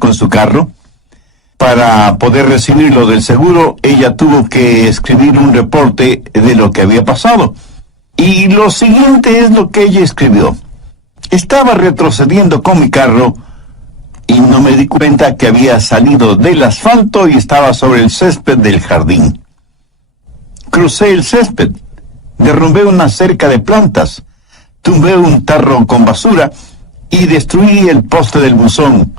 con su carro. Para poder recibirlo del seguro, ella tuvo que escribir un reporte de lo que había pasado. Y lo siguiente es lo que ella escribió. Estaba retrocediendo con mi carro y no me di cuenta que había salido del asfalto y estaba sobre el césped del jardín. Crucé el césped, derrumbé una cerca de plantas, tumbé un tarro con basura y destruí el poste del buzón.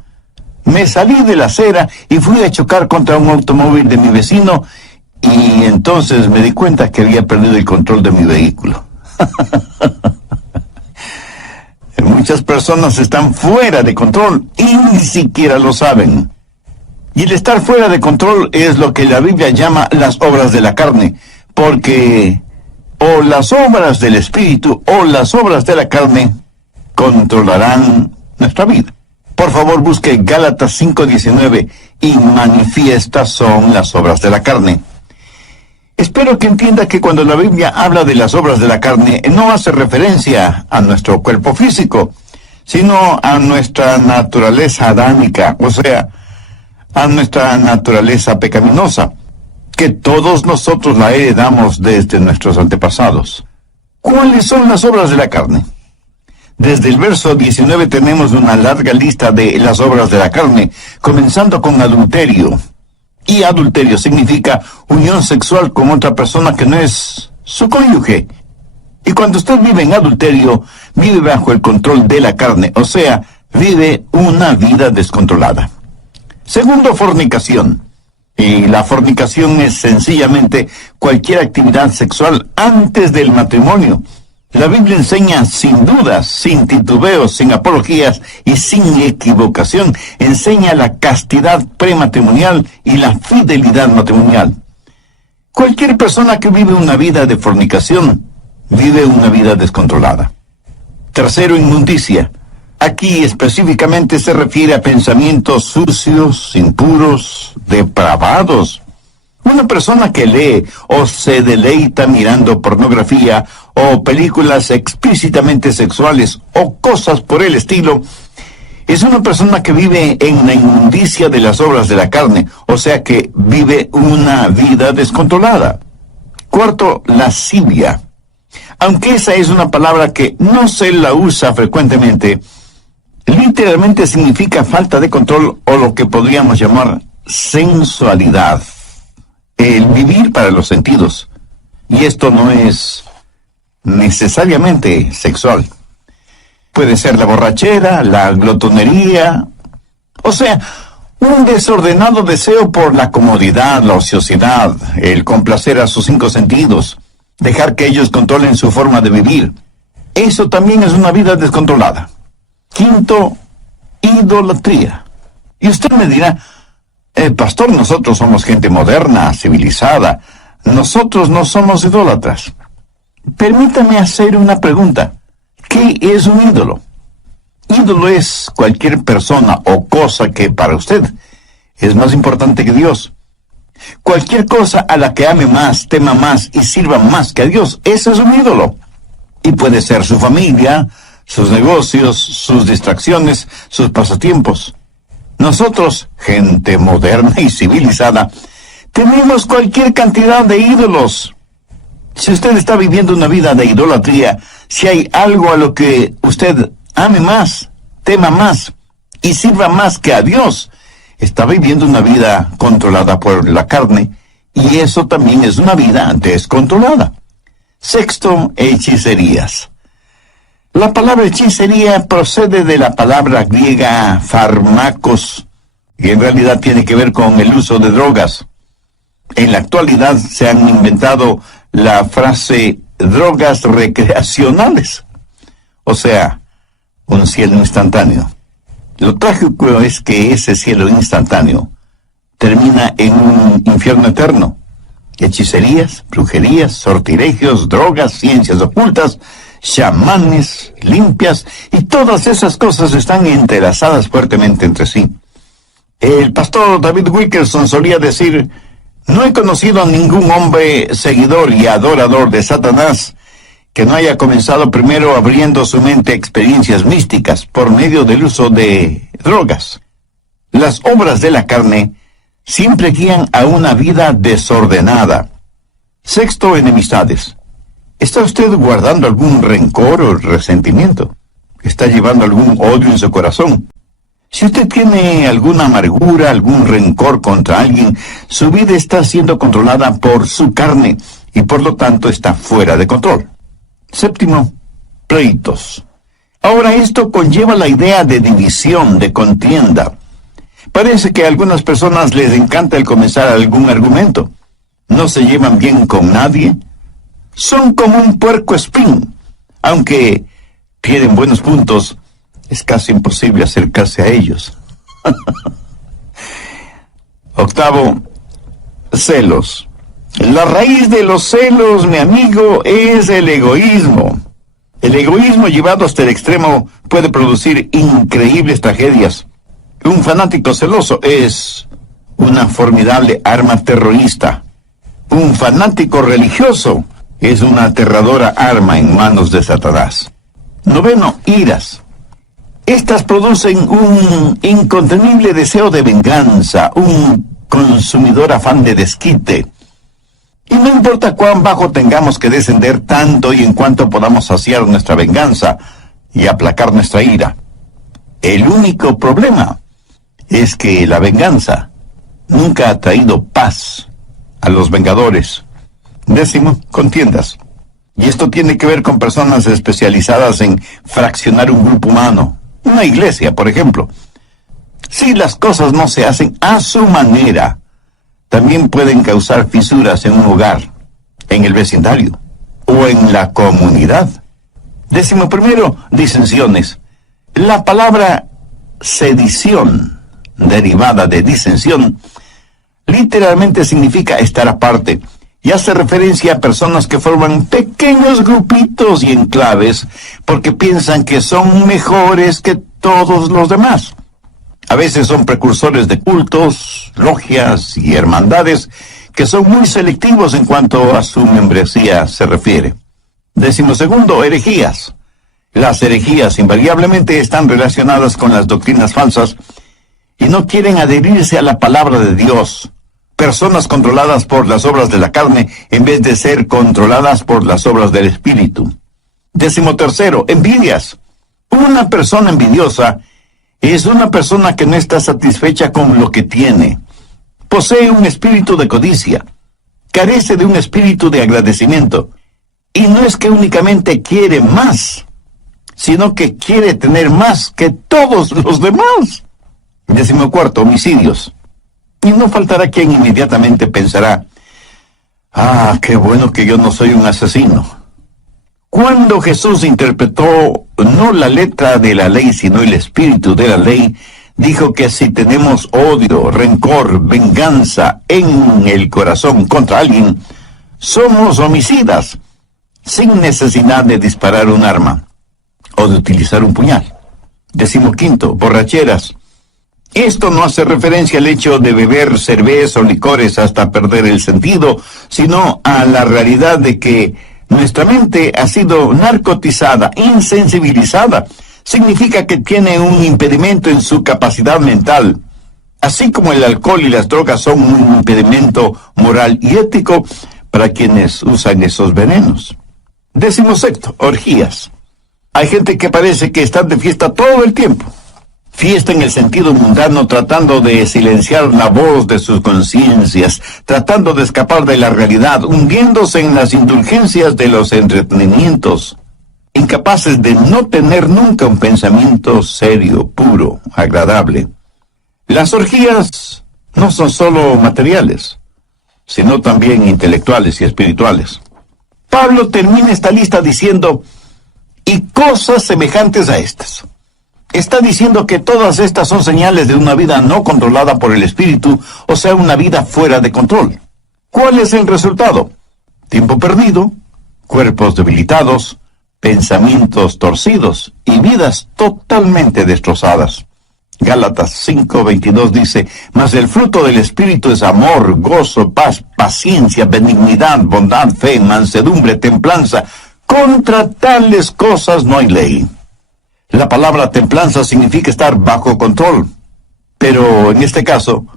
Me salí de la acera y fui a chocar contra un automóvil de mi vecino y entonces me di cuenta que había perdido el control de mi vehículo. Muchas personas están fuera de control y ni siquiera lo saben. Y el estar fuera de control es lo que la Biblia llama las obras de la carne, porque o las obras del Espíritu o las obras de la carne controlarán nuestra vida. Por favor, busque Gálatas 5:19 y manifiestas son las obras de la carne. Espero que entienda que cuando la Biblia habla de las obras de la carne, no hace referencia a nuestro cuerpo físico, sino a nuestra naturaleza adámica, o sea, a nuestra naturaleza pecaminosa, que todos nosotros la heredamos desde nuestros antepasados. ¿Cuáles son las obras de la carne? Desde el verso 19 tenemos una larga lista de las obras de la carne, comenzando con adulterio. Y adulterio significa unión sexual con otra persona que no es su cónyuge. Y cuando usted vive en adulterio, vive bajo el control de la carne, o sea, vive una vida descontrolada. Segundo, fornicación. Y la fornicación es sencillamente cualquier actividad sexual antes del matrimonio. La Biblia enseña sin dudas, sin titubeos, sin apologías y sin equivocación. Enseña la castidad prematrimonial y la fidelidad matrimonial. Cualquier persona que vive una vida de fornicación, vive una vida descontrolada. Tercero, inmundicia. Aquí específicamente se refiere a pensamientos sucios, impuros, depravados. Una persona que lee o se deleita mirando pornografía o películas explícitamente sexuales o cosas por el estilo, es una persona que vive en la inmundicia de las obras de la carne, o sea que vive una vida descontrolada. Cuarto, lascivia. Aunque esa es una palabra que no se la usa frecuentemente, literalmente significa falta de control o lo que podríamos llamar sensualidad. El vivir para los sentidos. Y esto no es necesariamente sexual. Puede ser la borrachera, la glotonería, o sea, un desordenado deseo por la comodidad, la ociosidad, el complacer a sus 5 sentidos, dejar que ellos controlen su forma de vivir. Eso también es una vida descontrolada. Quinto, idolatría. Y usted me dirá, pastor, nosotros somos gente moderna, civilizada. Nosotros no somos idólatras. Permítame hacer una pregunta. ¿Qué es un ídolo? Ídolo es cualquier persona o cosa que para usted es más importante que Dios. Cualquier cosa a la que ame más, tema más y sirva más que a Dios, eso es un ídolo. Y puede ser su familia, sus negocios, sus distracciones, sus pasatiempos. Nosotros, gente moderna y civilizada, tenemos cualquier cantidad de ídolos. Si usted está viviendo una vida de idolatría, si hay algo a lo que usted ame más, tema más y sirva más que a Dios, está viviendo una vida controlada por la carne, y eso también es una vida descontrolada. Sexto, hechicerías. La palabra hechicería procede de la palabra griega fármacos, y en realidad tiene que ver con el uso de drogas. En la actualidad se han inventado la frase drogas recreacionales, o sea, un cielo instantáneo. Lo trágico es que ese cielo instantáneo termina en un infierno eterno. Hechicerías, brujerías, sortilegios, drogas, ciencias ocultas, chamanes, limpias, y todas esas cosas están entrelazadas fuertemente entre sí. El pastor David Wilkerson solía decir: no he conocido a ningún hombre seguidor y adorador de Satanás que no haya comenzado primero abriendo su mente a experiencias místicas por medio del uso de drogas. Las obras de la carne siempre guían a una vida desordenada. Sexto, enemistades. ¿Está usted guardando algún rencor o resentimiento? ¿Está llevando algún odio en su corazón? Si usted tiene alguna amargura, algún rencor contra alguien, su vida está siendo controlada por su carne y por lo tanto está fuera de control. Séptimo, pleitos. Ahora esto conlleva la idea de división, de contienda. Parece que a algunas personas les encanta el comenzar algún argumento. No se llevan bien con nadie. Son como un puercoespín. Aunque tienen buenos puntos, es casi imposible acercarse a ellos. Octavo, celos. La raíz de los celos, mi amigo, es el egoísmo. El egoísmo llevado hasta el extremo puede producir increíbles tragedias. Un fanático celoso es una formidable arma terrorista. Un fanático religioso es una aterradora arma en manos de Satanás. Noveno, iras. Estas producen un incontenible deseo de venganza, un consumidor afán de desquite. Y no importa cuán bajo tengamos que descender tanto y en cuanto podamos saciar nuestra venganza y aplacar nuestra ira. El único problema es que la venganza nunca ha traído paz a los vengadores. Décimo, contiendas. Y esto tiene que ver con personas especializadas en fraccionar un grupo humano. Una iglesia, por ejemplo. Si las cosas no se hacen a su manera, también pueden causar fisuras en un hogar, en el vecindario o en la comunidad. Décimo primero, disensiones. La palabra sedición, derivada de disensión, literalmente significa estar aparte y hace referencia a personas que forman pequeños grupitos y enclaves porque piensan que son mejores que todos los demás. A veces son precursores de cultos, logias y hermandades que son muy selectivos en cuanto a su membresía se refiere. Décimo segundo, herejías. Las herejías invariablemente están relacionadas con las doctrinas falsas y no quieren adherirse a la palabra de Dios. Personas controladas por las obras de la carne en vez de ser controladas por las obras del Espíritu. Décimo tercero, envidias. Una persona envidiosa es una persona que no está satisfecha con lo que tiene. Posee un espíritu de codicia. Carece de un espíritu de agradecimiento. Y no es que únicamente quiere más, sino que quiere tener más que todos los demás. Décimo cuarto, homicidios. Y no faltará quien inmediatamente pensará, qué bueno que yo no soy un asesino. Cuando Jesús interpretó no la letra de la ley, sino el espíritu de la ley, dijo que si tenemos odio, rencor, venganza en el corazón contra alguien, somos homicidas, sin necesidad de disparar un arma o de utilizar un puñal. Décimo quinto, borracheras. Esto no hace referencia al hecho de beber cerveza o licores hasta perder el sentido, sino a la realidad de que nuestra mente ha sido narcotizada, insensibilizada. Significa que tiene un impedimento en su capacidad mental. Así como el alcohol y las drogas son un impedimento moral y ético para quienes usan esos venenos. Décimo sexto, orgías. Hay gente que parece que están de fiesta todo el tiempo. Fiesta en el sentido mundano, tratando de silenciar la voz de sus conciencias, tratando de escapar de la realidad, hundiéndose en las indulgencias de los entretenimientos, incapaces de no tener nunca un pensamiento serio, puro, agradable. Las orgías no son solo materiales, sino también intelectuales y espirituales. Pablo termina esta lista diciendo, y cosas semejantes a estas. Está diciendo que todas estas son señales de una vida no controlada por el Espíritu, o sea, una vida fuera de control. ¿Cuál es el resultado? Tiempo perdido, cuerpos debilitados, pensamientos torcidos y vidas totalmente destrozadas. Gálatas 5:22 dice, mas el fruto del Espíritu es amor, gozo, paz, paciencia, benignidad, bondad, fe, mansedumbre, templanza. Contra tales cosas no hay ley. La palabra templanza significa estar bajo control. pero en este caso,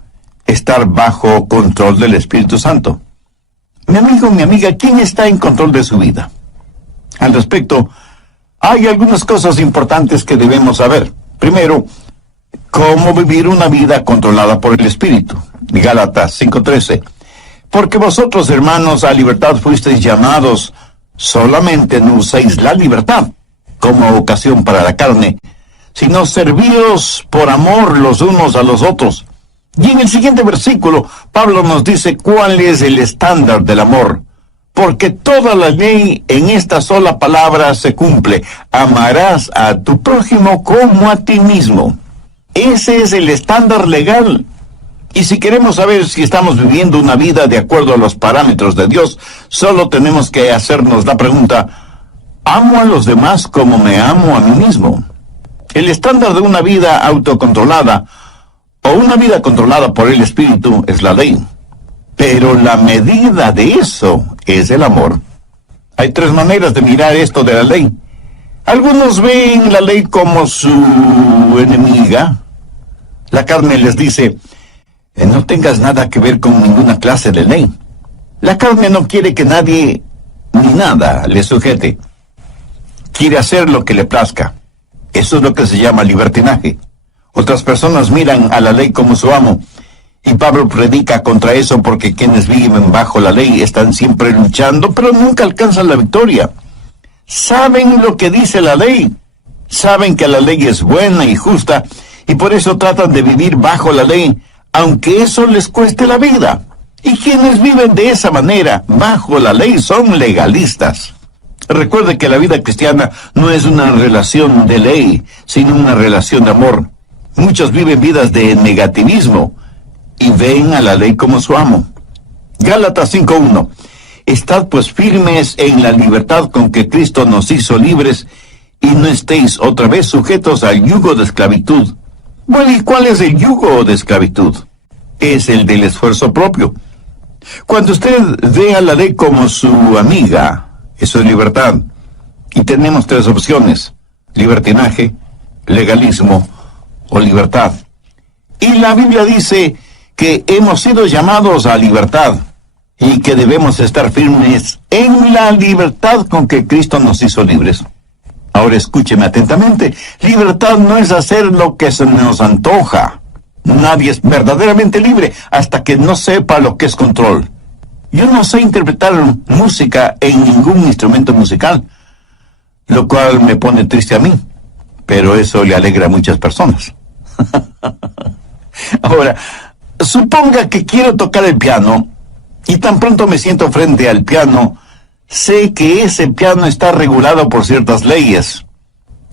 estar bajo control del Espíritu Santo. Mi amigo, mi amiga, ¿quién está en control de su vida? Al respecto, hay algunas cosas importantes que debemos saber. Primero, cómo vivir una vida controlada por el Espíritu. Gálatas 5:13. Porque vosotros, hermanos, a libertad fuisteis llamados, solamente no uséis la libertad como ocasión para la carne, sino servíos por amor los unos a los otros. Y en el siguiente versículo, Pablo nos dice cuál es el estándar del amor. Porque toda la ley en esta sola palabra se cumple. Amarás a tu prójimo como a ti mismo. Ese es el estándar legal. Y si queremos saber si estamos viviendo una vida de acuerdo a los parámetros de Dios, solo tenemos que hacernos la pregunta, ¿amo a los demás como me amo a mí mismo? El estándar de una vida autocontrolada o una vida controlada por el Espíritu es la ley. Pero la medida de eso es el amor. Hay tres maneras de mirar esto de la ley. Algunos ven la ley como su enemiga. La carne les dice, no tengas nada que ver con ninguna clase de ley. La carne no quiere que nadie ni nada le sujete. Quiere hacer lo que le plazca. Eso es lo que se llama libertinaje. Otras personas miran a la ley como su amo. Y Pablo predica contra eso porque quienes viven bajo la ley están siempre luchando, pero nunca alcanzan la victoria. Saben lo que dice la ley. Saben que la ley es buena y justa, y por eso tratan de vivir bajo la ley, aunque eso les cueste la vida. Y quienes viven de esa manera, bajo la ley, son legalistas. Recuerde que la vida cristiana no es una relación de ley, sino una relación de amor. Muchos viven vidas de negativismo y ven a la ley como su amo. Gálatas 5:1. Estad pues firmes en la libertad con que Cristo nos hizo libres, y no estéis otra vez sujetos al yugo de esclavitud. Bueno, ¿y cuál es el yugo de esclavitud? Es el del esfuerzo propio. Cuando usted ve a la ley como su amiga, eso es libertad. Y tenemos tres opciones: libertinaje, legalismo o libertad. Y la Biblia dice que hemos sido llamados a libertad y que debemos estar firmes en la libertad con que Cristo nos hizo libres. Ahora escúcheme atentamente. Libertad no es hacer lo que se nos antoja. Nadie es verdaderamente libre hasta que no sepa lo que es control. Yo no sé interpretar música en ningún instrumento musical, lo cual me pone triste a mí, pero eso le alegra a muchas personas. Ahora, suponga que quiero tocar el piano y tan pronto me siento frente al piano, sé que ese piano está regulado por ciertas leyes.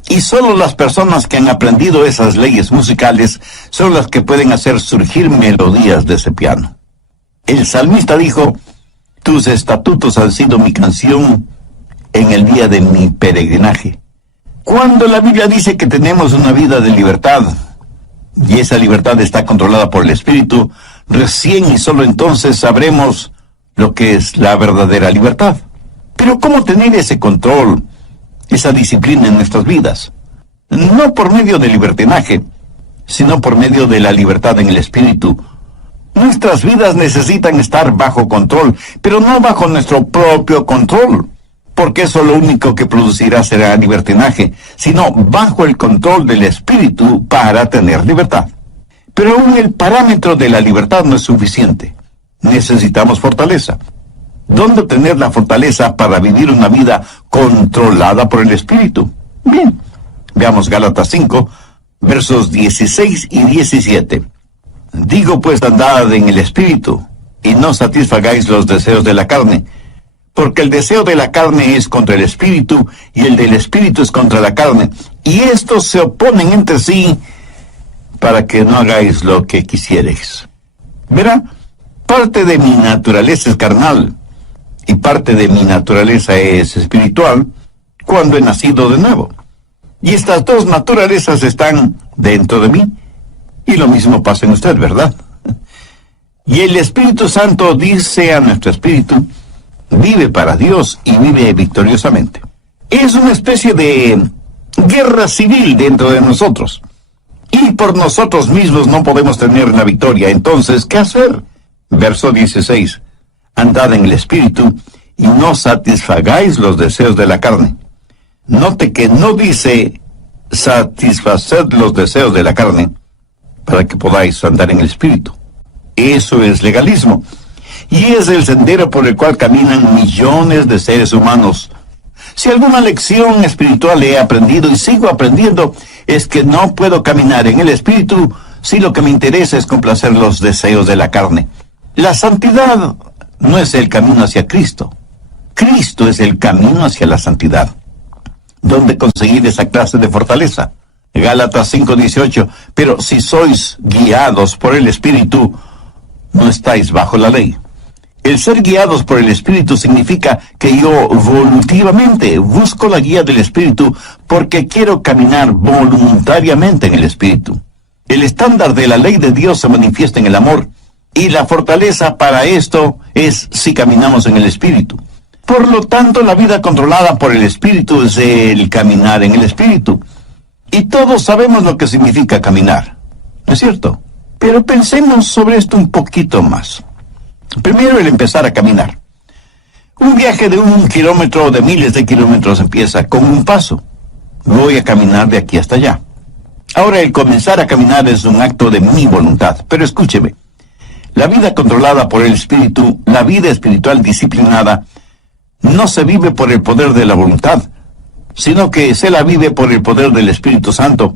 Y solo las personas que han aprendido esas leyes musicales son las que pueden hacer surgir melodías de ese piano. El salmista dijo, tus estatutos han sido mi canción en el día de mi peregrinaje. Cuando la Biblia dice que tenemos una vida de libertad, y esa libertad está controlada por el Espíritu, recién y solo entonces sabremos lo que es la verdadera libertad. Pero ¿cómo tener ese control, esa disciplina en nuestras vidas? No por medio del libertinaje, sino por medio de la libertad en el Espíritu. Nuestras vidas necesitan estar bajo control, pero no bajo nuestro propio control, porque eso lo único que producirá será libertinaje, sino bajo el control del Espíritu para tener libertad. Pero aún el parámetro de la libertad no es suficiente. Necesitamos fortaleza. ¿Dónde tener la fortaleza para vivir una vida controlada por el Espíritu? Bien, veamos Gálatas 5, versos 16 y 17. Digo pues, andad en el Espíritu, y no satisfagáis los deseos de la carne, porque el deseo de la carne es contra el Espíritu, y el del Espíritu es contra la carne, y estos se oponen entre sí, para que no hagáis lo que quisierais. Verá, parte de mi naturaleza es carnal, y parte de mi naturaleza es espiritual, cuando he nacido de nuevo. Y estas dos naturalezas están dentro de mí, y lo mismo pasa en usted, ¿verdad? Y el Espíritu Santo dice a nuestro espíritu, vive para Dios y vive victoriosamente. Es una especie de guerra civil dentro de nosotros. Y por nosotros mismos no podemos tener la victoria. Entonces, ¿qué hacer? Verso 16. Andad en el Espíritu y no satisfagáis los deseos de la carne. Note que no dice satisfaced los deseos de la carne para que podáis andar en el Espíritu. Eso es legalismo. Y es el sendero por el cual caminan millones de seres humanos. Si alguna lección espiritual he aprendido y sigo aprendiendo, es que no puedo caminar en el Espíritu si lo que me interesa es complacer los deseos de la carne. La santidad no es el camino hacia Cristo. Cristo es el camino hacia la santidad. ¿Dónde conseguir esa clase de fortaleza? Gálatas 5:18. Pero si sois guiados por el Espíritu, no estáis bajo la ley. El ser guiados por el Espíritu significa que yo voluntariamente busco la guía del Espíritu porque quiero caminar voluntariamente en el Espíritu. El estándar de la ley de Dios se manifiesta en el amor, y la fortaleza para esto es si caminamos en el Espíritu. Por lo tanto, la vida controlada por el Espíritu es el caminar en el Espíritu. Y todos sabemos lo que significa caminar, ¿no es cierto? Pero pensemos sobre esto un poquito más. Primero, el empezar a caminar. Un viaje de 1 kilómetro o de miles de kilómetros empieza con un paso. Voy a caminar de aquí hasta allá. Ahora, el comenzar a caminar es un acto de mi voluntad. Pero escúcheme, la vida controlada por el Espíritu, la vida espiritual disciplinada, no se vive por el poder de la voluntad, sino que se la vive por el poder del Espíritu Santo.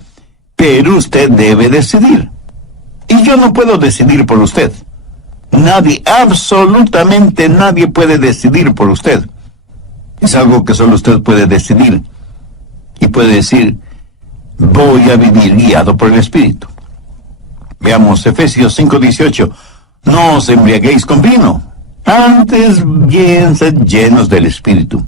Pero usted debe decidir. Y yo no puedo decidir por usted. Nadie, absolutamente nadie puede decidir por usted. Es algo que solo usted puede decidir. Y puede decir, voy a vivir guiado por el Espíritu. Veamos Efesios 5:18. No os embriaguéis con vino, antes bien sed llenos del Espíritu.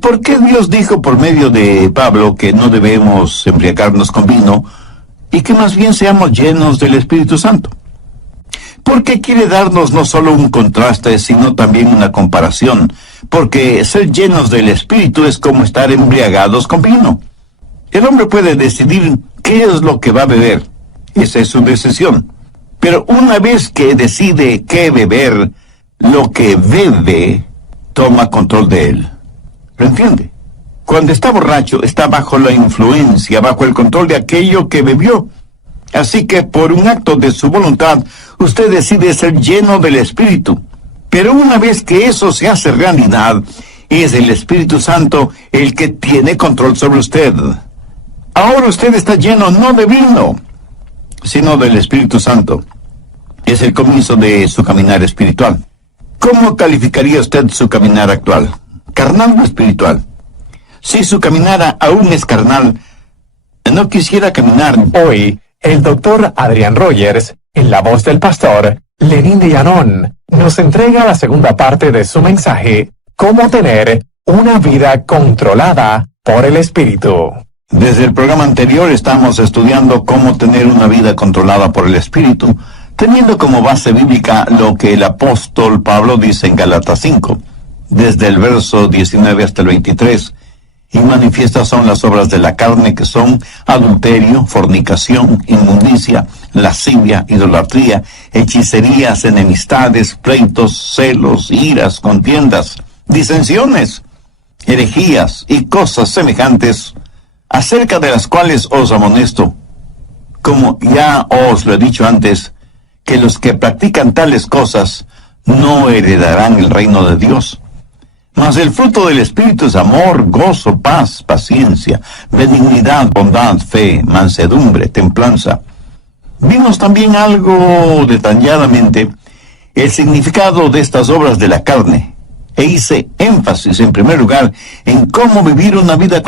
¿Por qué Dios dijo por medio de Pablo que no debemos embriagarnos con vino y que más bien seamos llenos del Espíritu Santo? Porque quiere darnos no solo un contraste, sino también una comparación. Porque ser llenos del Espíritu es como estar embriagados con vino. El hombre puede decidir qué es lo que va a beber. Esa es su decisión. Pero una vez que decide qué beber, lo que bebe toma control de él. ¿Lo entiende? Cuando está borracho, está bajo la influencia, bajo el control de aquello que bebió. Así que por un acto de su voluntad, usted decide ser lleno del Espíritu. Pero una vez que eso se hace realidad, es el Espíritu Santo el que tiene control sobre usted. Ahora usted está lleno no de vino, sino del Espíritu Santo. Es el comienzo de su caminar espiritual. ¿Cómo calificaría usted su caminar actual? ¿Carnal o espiritual? Si su caminar aún es carnal, no quisiera caminar. Hoy, el doctor Adrian Rogers, en la voz del pastor Lenín de Llanón, nos entrega la segunda parte de su mensaje, Cómo tener una vida controlada por el Espíritu. Desde el programa anterior estamos estudiando cómo tener una vida controlada por el Espíritu, teniendo como base bíblica lo que el apóstol Pablo dice en Gálatas 5, desde el verso 19 hasta el 23, y manifiestas son las obras de la carne, que son adulterio, fornicación, inmundicia, lascivia, idolatría, hechicerías, enemistades, pleitos, celos, iras, contiendas, disensiones, herejías y cosas semejantes, acerca de las cuales os amonesto, como ya os lo he dicho antes, que los que practican tales cosas no heredarán el reino de Dios. Mas el fruto del Espíritu es amor, gozo, paz, paciencia, benignidad, bondad, fe, mansedumbre, templanza. Vimos también algo detalladamente el significado de estas obras de la carne, e hice énfasis en primer lugar en cómo vivir una vida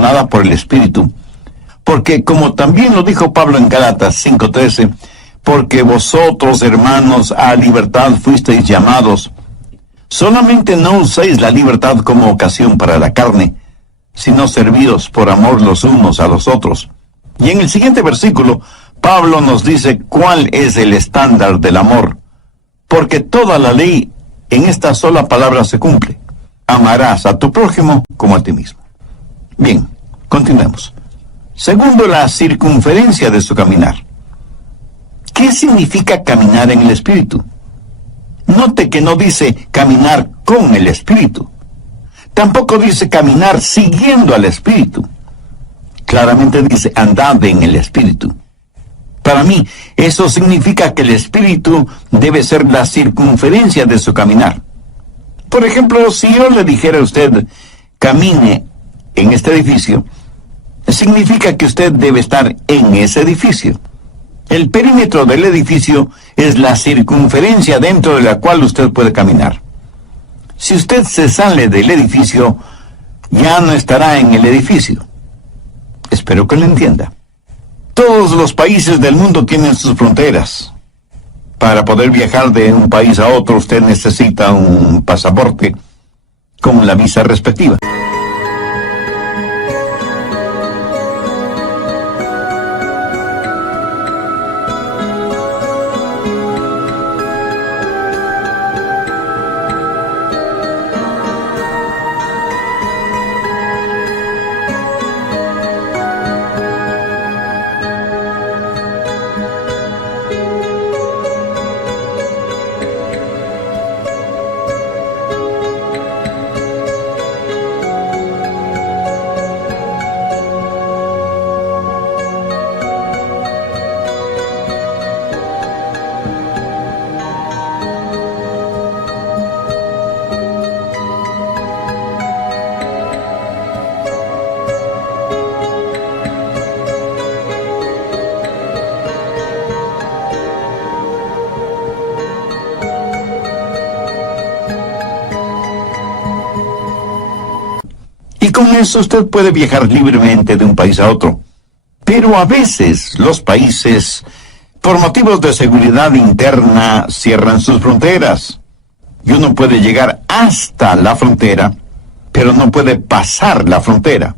controlada por el Espíritu, porque como también lo dijo Pablo en Gálatas 5:13, porque vosotros, hermanos, a libertad fuisteis llamados, solamente no uséis la libertad como ocasión para la carne, sino servíos por amor los unos a los otros. Y en el siguiente versículo, Pablo nos dice cuál es el estándar del amor, porque toda la ley en esta sola palabra se cumple: amarás a tu prójimo como a ti mismo. Bien, continuemos. Segundo, la circunferencia de su caminar. ¿Qué significa caminar en el Espíritu? Note que no dice caminar con el Espíritu. Tampoco dice caminar siguiendo al Espíritu. Claramente dice andad en el Espíritu. Para mí, eso significa que el Espíritu debe ser la circunferencia de su caminar. Por ejemplo, si yo le dijera a usted, camine en este edificio, significa que usted debe estar en ese edificio. El perímetro del edificio es la circunferencia dentro de la cual usted puede caminar. Si usted se sale del edificio, ya no estará en el edificio. Espero que lo entienda. Todos los países del mundo tienen sus fronteras. Para poder viajar de un país a otro, usted necesita un pasaporte con la visa respectiva. Y con eso usted puede viajar libremente de un país a otro. Pero a veces los países, por motivos de seguridad interna, cierran sus fronteras. Y uno puede llegar hasta la frontera, pero no puede pasar la frontera.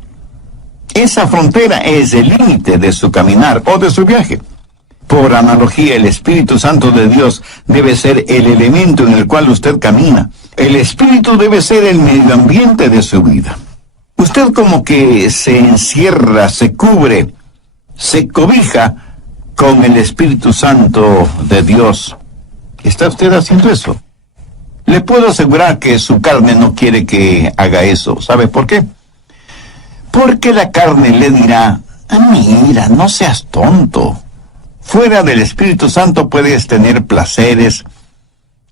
Esa frontera es el límite de su caminar o de su viaje. Por analogía, el Espíritu Santo de Dios debe ser el elemento en el cual usted camina. El Espíritu debe ser el medio ambiente de su vida. Usted como que se encierra, se cubre, se cobija con el Espíritu Santo de Dios. ¿Está usted haciendo eso? Le puedo asegurar que su carne no quiere que haga eso. ¿Sabe por qué? Porque la carne le dirá, mira, no seas tonto. Fuera del Espíritu Santo puedes tener placeres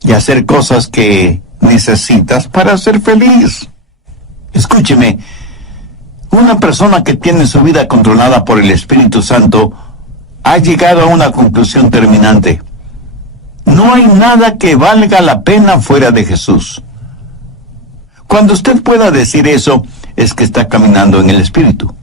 y hacer cosas que necesitas para ser feliz. Escúcheme, una persona que tiene su vida controlada por el Espíritu Santo ha llegado a una conclusión terminante. No hay nada que valga la pena fuera de Jesús. Cuando usted pueda decir eso, es que está caminando en el Espíritu.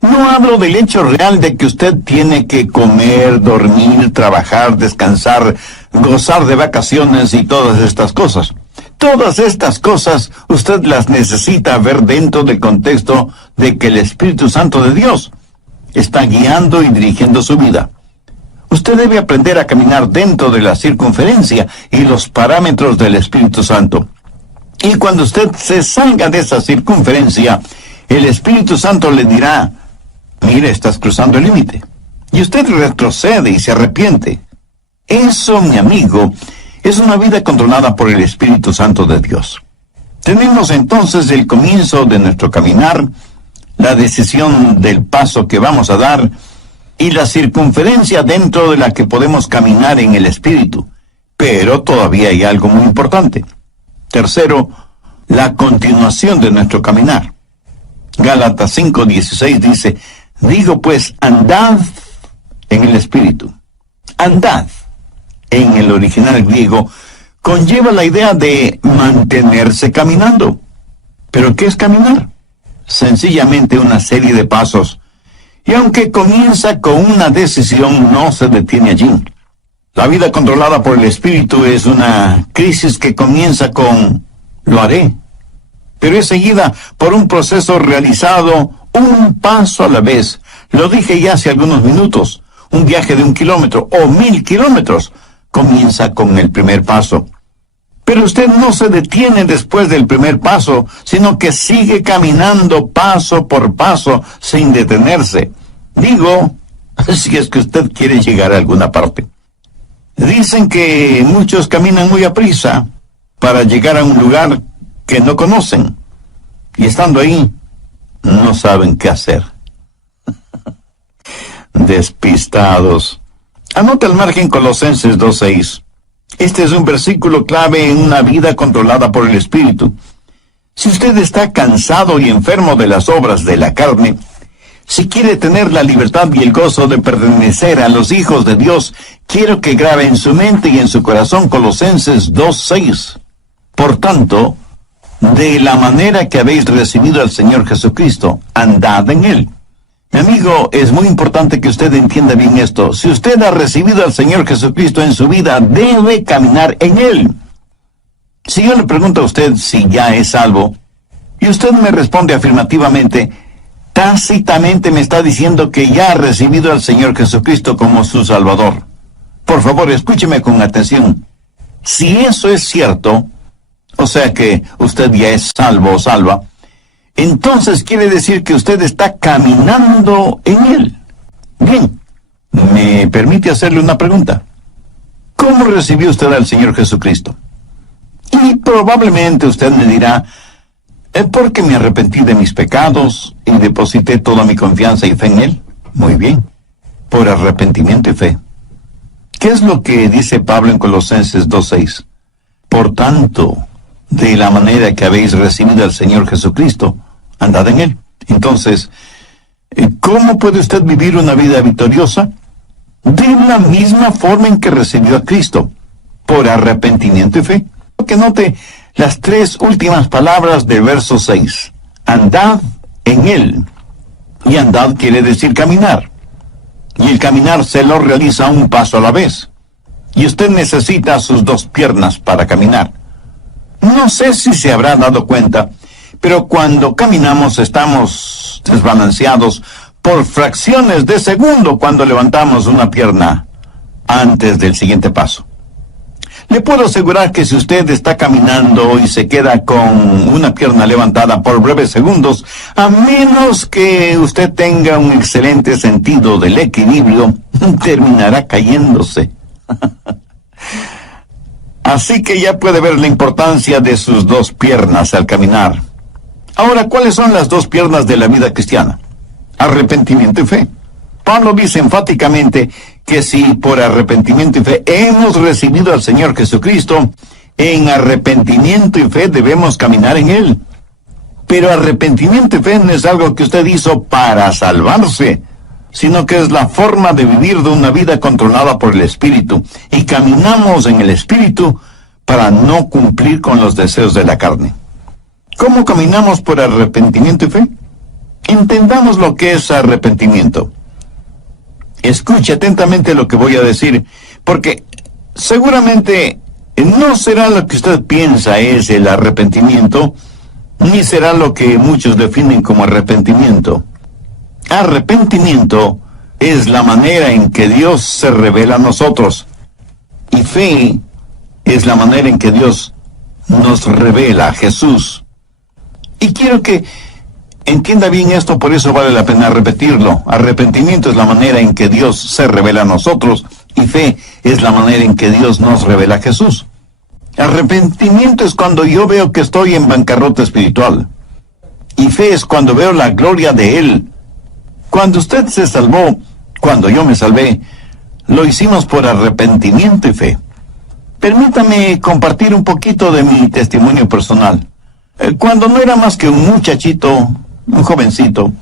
No hablo del hecho real de que usted tiene que comer, dormir, trabajar, descansar, gozar de vacaciones y todas estas cosas. Todas estas cosas usted las necesita ver dentro del contexto de que el Espíritu Santo de Dios está guiando y dirigiendo su vida. Usted debe aprender a caminar dentro de la circunferencia y los parámetros del Espíritu Santo. Y cuando usted se salga de esa circunferencia, el Espíritu Santo le dirá, mire, estás cruzando el límite. Y usted retrocede y se arrepiente. Eso, mi amigo, es una vida controlada por el Espíritu Santo de Dios. Tenemos entonces el comienzo de nuestro caminar, la decisión del paso que vamos a dar y la circunferencia dentro de la que podemos caminar en el Espíritu. Pero todavía hay algo muy importante. Tercero, la continuación de nuestro caminar. Gálatas 5:16 dice, digo pues, andad en el Espíritu. Andad. En el original griego, conlleva la idea de mantenerse caminando. ¿Pero qué es caminar? sencillamente una serie de pasos. Y aunque comienza con una decisión, no se detiene allí. La vida controlada por el Espíritu es una crisis que comienza con "lo haré", pero es seguida por un proceso realizado un paso a la vez. Lo dije ya hace algunos minutos. Un viaje de 1 kilómetro o 1000 kilómetros comienza con el primer paso. Pero usted no se detiene después del primer paso, sino que sigue caminando paso por paso sin detenerse. Digo, si es que usted quiere llegar a alguna parte. Dicen que muchos caminan muy aprisa para llegar a un lugar que no conocen. Y estando ahí, no saben qué hacer. Despistados. Anota al margen Colosenses 2:6. Este es un versículo clave en una vida controlada por el Espíritu. Si usted está cansado y enfermo de las obras de la carne, si quiere tener la libertad y el gozo de pertenecer a los hijos de Dios, quiero que grabe en su mente y en su corazón Colosenses 2:6. Por tanto, de la manera que habéis recibido al Señor Jesucristo, andad en Él. Mi amigo, es muy importante que usted entienda bien esto. Si usted ha recibido al Señor Jesucristo en su vida, debe caminar en Él. Si yo le pregunto a usted si ya es salvo, y usted me responde afirmativamente, tácitamente me está diciendo que ya ha recibido al Señor Jesucristo como su Salvador. Por favor, escúcheme con atención. Si eso es cierto, o sea que usted ya es salvo o salva, entonces quiere decir que usted está caminando en Él. Bien, ¿me permite hacerle una pregunta? ¿Cómo recibió usted al Señor Jesucristo? Y probablemente usted me dirá, porque me arrepentí de mis pecados y deposité toda mi confianza y fe en Él. Muy bien, por arrepentimiento y fe. ¿Qué es lo que dice Pablo en Colosenses 2:6? Por tanto, de la manera que habéis recibido al Señor Jesucristo, andad en Él. Entonces, ¿cómo puede usted vivir una vida victoriosa? De la misma forma en que recibió a Cristo, por arrepentimiento y fe. Que note las 3 últimas palabras del verso 6. Andad en Él. Y andad quiere decir caminar. Y el caminar se lo realiza un paso a la vez. Y usted necesita sus 2 piernas para caminar. No sé si se habrá dado cuenta, pero cuando caminamos estamos desbalanceados por fracciones de segundo cuando levantamos una pierna antes del siguiente paso. Le puedo asegurar que si usted está caminando y se queda con una pierna levantada por breves segundos, a menos que usted tenga un excelente sentido del equilibrio, terminará cayéndose. Así que ya puede ver la importancia de sus 2 piernas al caminar. Ahora, ¿cuáles son las 2 piernas de la vida cristiana? Arrepentimiento y fe. Pablo dice enfáticamente que si por arrepentimiento y fe hemos recibido al Señor Jesucristo, en arrepentimiento y fe debemos caminar en Él. Pero arrepentimiento y fe no es algo que usted hizo para salvarse, sino que es la forma de vivir de una vida controlada por el Espíritu, y caminamos en el Espíritu para no cumplir con los deseos de la carne. ¿Cómo caminamos por arrepentimiento y fe? Entendamos lo que es arrepentimiento. Escuche atentamente lo que voy a decir, porque seguramente no será lo que usted piensa es el arrepentimiento, ni será lo que muchos definen como arrepentimiento. Arrepentimiento es la manera en que Dios se revela a nosotros, y fe es la manera en que Dios nos revela a Jesús. Y quiero que entienda bien esto, por eso vale la pena repetirlo. Arrepentimiento es la manera en que Dios se revela a nosotros, y fe es la manera en que Dios nos revela a Jesús. Arrepentimiento es cuando yo veo que estoy en bancarrota espiritual, y fe es cuando veo la gloria de Él. Cuando usted se salvó, cuando yo me salvé, lo hicimos por arrepentimiento y fe. Permítame compartir un poquito de mi testimonio personal. Cuando no era más que un muchachito, un jovencito,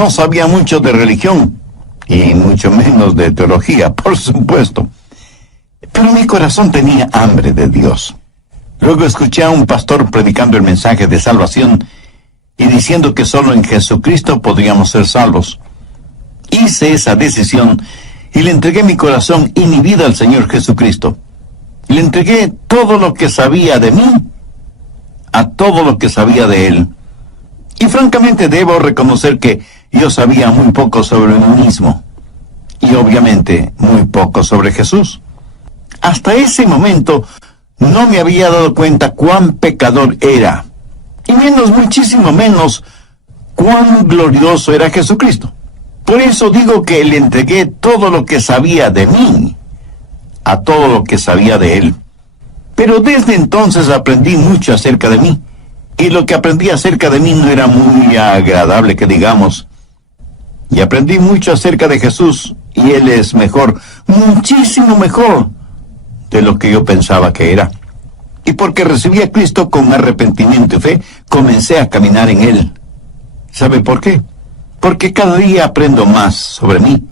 no sabía mucho de religión, y mucho menos de teología, por supuesto. Pero mi corazón tenía hambre de Dios. Luego escuché a un pastor predicando el mensaje de salvación y diciendo que solo en Jesucristo podríamos ser salvos. Hice esa decisión y le entregué mi corazón y mi vida al Señor Jesucristo. Le entregué todo lo que sabía de mí a todo lo que sabía de Él. Y francamente debo reconocer que yo sabía muy poco sobre mí mismo. Y obviamente muy poco sobre Jesús. Hasta ese momento no me había dado cuenta cuán pecador era. Y muchísimo menos, cuán glorioso era Jesucristo. Por eso digo que le entregué todo lo que sabía de mí a todo lo que sabía de Él. Pero desde entonces aprendí mucho acerca de mí. Y lo que aprendí acerca de mí no era muy agradable, que digamos. Y aprendí mucho acerca de Jesús, y Él es mejor, muchísimo mejor de lo que yo pensaba que era. Y porque recibí a Cristo con arrepentimiento y fe, comencé a caminar en Él. ¿Sabe por qué? Porque cada día aprendo más sobre mí.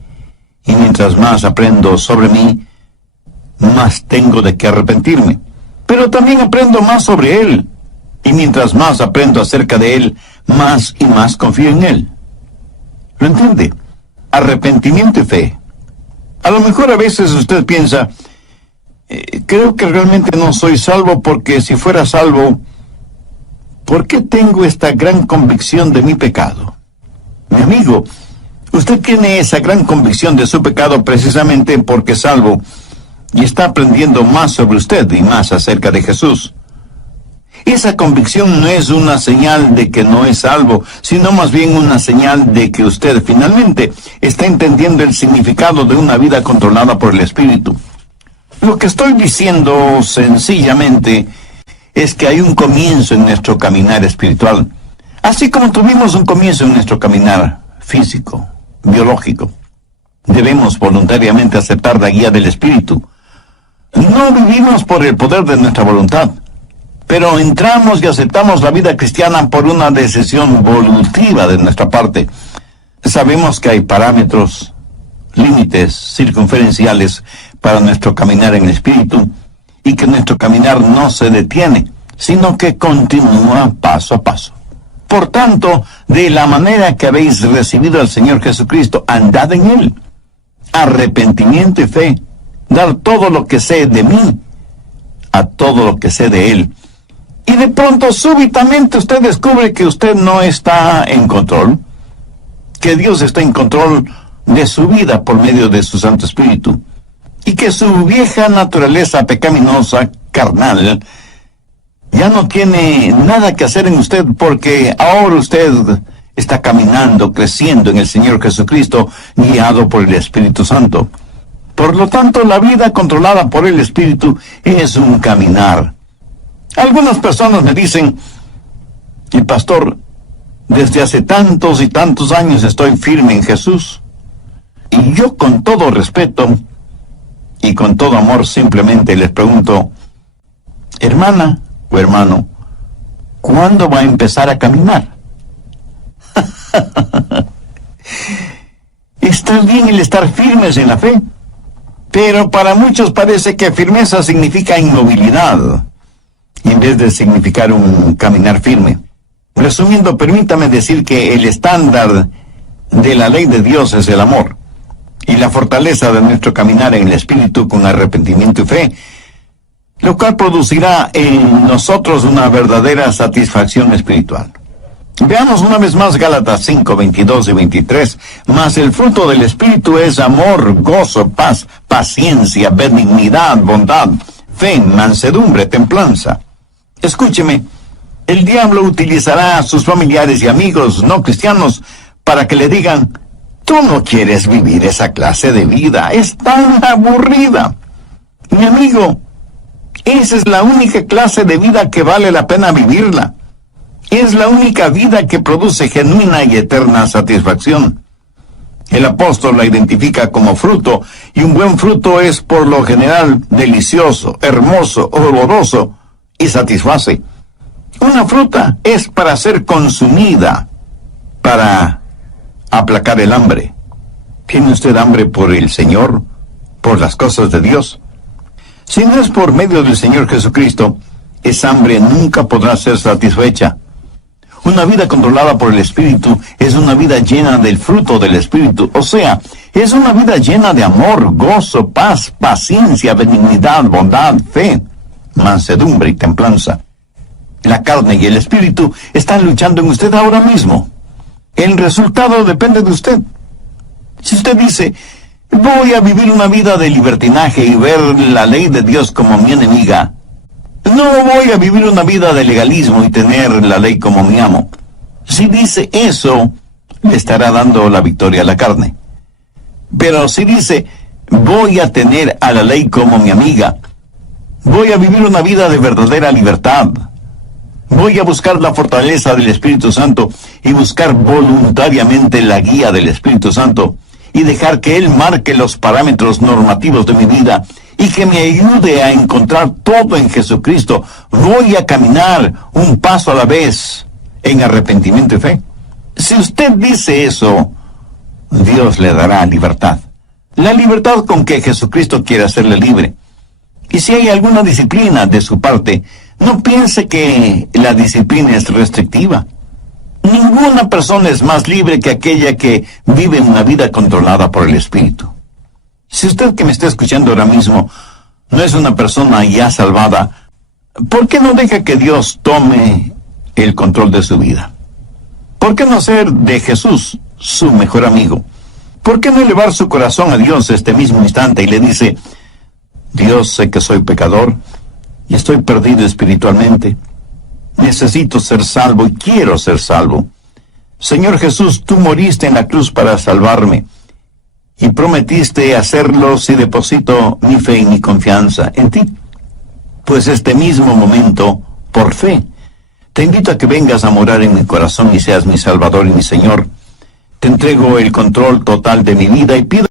Y mientras más aprendo sobre mí, más tengo de qué arrepentirme. Pero también aprendo más sobre Él. Y mientras más aprendo acerca de Él, más y más confío en Él. ¿Lo entiende? Arrepentimiento y fe. A lo mejor a veces usted piensa, creo que realmente no soy salvo, porque si fuera salvo, ¿por qué tengo esta gran convicción de mi pecado? Mi amigo, usted tiene esa gran convicción de su pecado precisamente porque es salvo y está aprendiendo más sobre usted y más acerca de Jesús. Esa convicción no es una señal de que no es salvo, sino más bien una señal de que usted finalmente está entendiendo el significado de una vida controlada por el Espíritu. Lo que estoy diciendo sencillamente es que hay un comienzo en nuestro caminar espiritual, así como tuvimos un comienzo en nuestro caminar físico, biológico. Debemos voluntariamente aceptar la guía del Espíritu. No vivimos por el poder de nuestra voluntad, pero entramos y aceptamos la vida cristiana por una decisión volutiva de nuestra parte. Sabemos que hay parámetros, límites circunferenciales para nuestro caminar en el Espíritu, y que nuestro caminar no se detiene, sino que continúa paso a paso. Por tanto, de la manera que habéis recibido al Señor Jesucristo, andad en Él. Arrepentimiento y fe. Dar todo lo que sé de mí a todo lo que sé de Él. Y de pronto, súbitamente, usted descubre que usted no está en control, que Dios está en control de su vida por medio de su Santo Espíritu, y que su vieja naturaleza pecaminosa, carnal, ya no tiene nada que hacer en usted, porque ahora usted está caminando, creciendo en el Señor Jesucristo, guiado por el Espíritu Santo. Por lo tanto, la vida controlada por el Espíritu es un caminar. Algunas personas me dicen, el pastor, desde hace tantos y tantos años estoy firme en Jesús. Y yo, con todo respeto y con todo amor, simplemente les pregunto, hermana o hermano, ¿cuándo va a empezar a caminar? Está bien el estar firmes en la fe, pero para muchos parece que firmeza significa inmovilidad, en vez de significar un caminar firme. Resumiendo, permítame decir que el estándar de la ley de Dios es el amor, y la fortaleza de nuestro caminar en el Espíritu con arrepentimiento y fe, lo cual producirá en nosotros una verdadera satisfacción espiritual. Veamos una vez más Gálatas 5, 22 y 23. Mas el fruto del Espíritu es amor, gozo, paz, paciencia, benignidad, bondad, fe, mansedumbre, templanza. Escúcheme, el diablo utilizará a sus familiares y amigos no cristianos para que le digan, tú no quieres vivir esa clase de vida, es tan aburrida. Mi amigo, esa es la única clase de vida que vale la pena vivirla. Es la única vida que produce genuina y eterna satisfacción. El apóstol la identifica como fruto, y un buen fruto es por lo general delicioso, hermoso, oloroso y satisface. Una fruta es para ser consumida, para aplacar el hambre. ¿Tiene usted hambre por el Señor, por las cosas de Dios? Si no es por medio del Señor Jesucristo, esa hambre nunca podrá ser satisfecha. Una vida controlada por el Espíritu es una vida llena del fruto del Espíritu, o sea, es una vida llena de amor, gozo, paz, paciencia, benignidad, bondad, fe, mansedumbre y templanza. La carne y el Espíritu están luchando en usted ahora mismo. El resultado depende de usted. Si usted dice, voy a vivir una vida de libertinaje y ver la ley de Dios como mi enemiga, no voy a vivir una vida de legalismo y tener la ley como mi amo. Si dice eso, le estará dando la victoria a la carne. Pero si dice, voy a tener a la ley como mi amiga, voy a vivir una vida de verdadera libertad, voy a buscar la fortaleza del Espíritu Santo y buscar voluntariamente la guía del Espíritu Santo y dejar que Él marque los parámetros normativos de mi vida y que me ayude a encontrar todo en Jesucristo, voy a caminar un paso a la vez en arrepentimiento y fe. Si usted dice eso, Dios le dará libertad. La libertad con que Jesucristo quiere hacerle libre. Y si hay alguna disciplina de su parte, no piense que la disciplina es restrictiva. Ninguna persona es más libre que aquella que vive una vida controlada por el Espíritu. Si usted que me está escuchando ahora mismo no es una persona ya salvada, ¿por qué no deja que Dios tome el control de su vida? ¿Por qué no hacer de Jesús su mejor amigo? ¿Por qué no elevar su corazón a Dios este mismo instante y le dice, Dios, sé que soy pecador y estoy perdido espiritualmente. Necesito ser salvo y quiero ser salvo. Señor Jesús, tú moriste en la cruz para salvarme y prometiste hacerlo si deposito mi fe y mi confianza en ti. Pues este mismo momento, por fe, te invito a que vengas a morar en mi corazón y seas mi Salvador y mi Señor. Te entrego el control total de mi vida y pido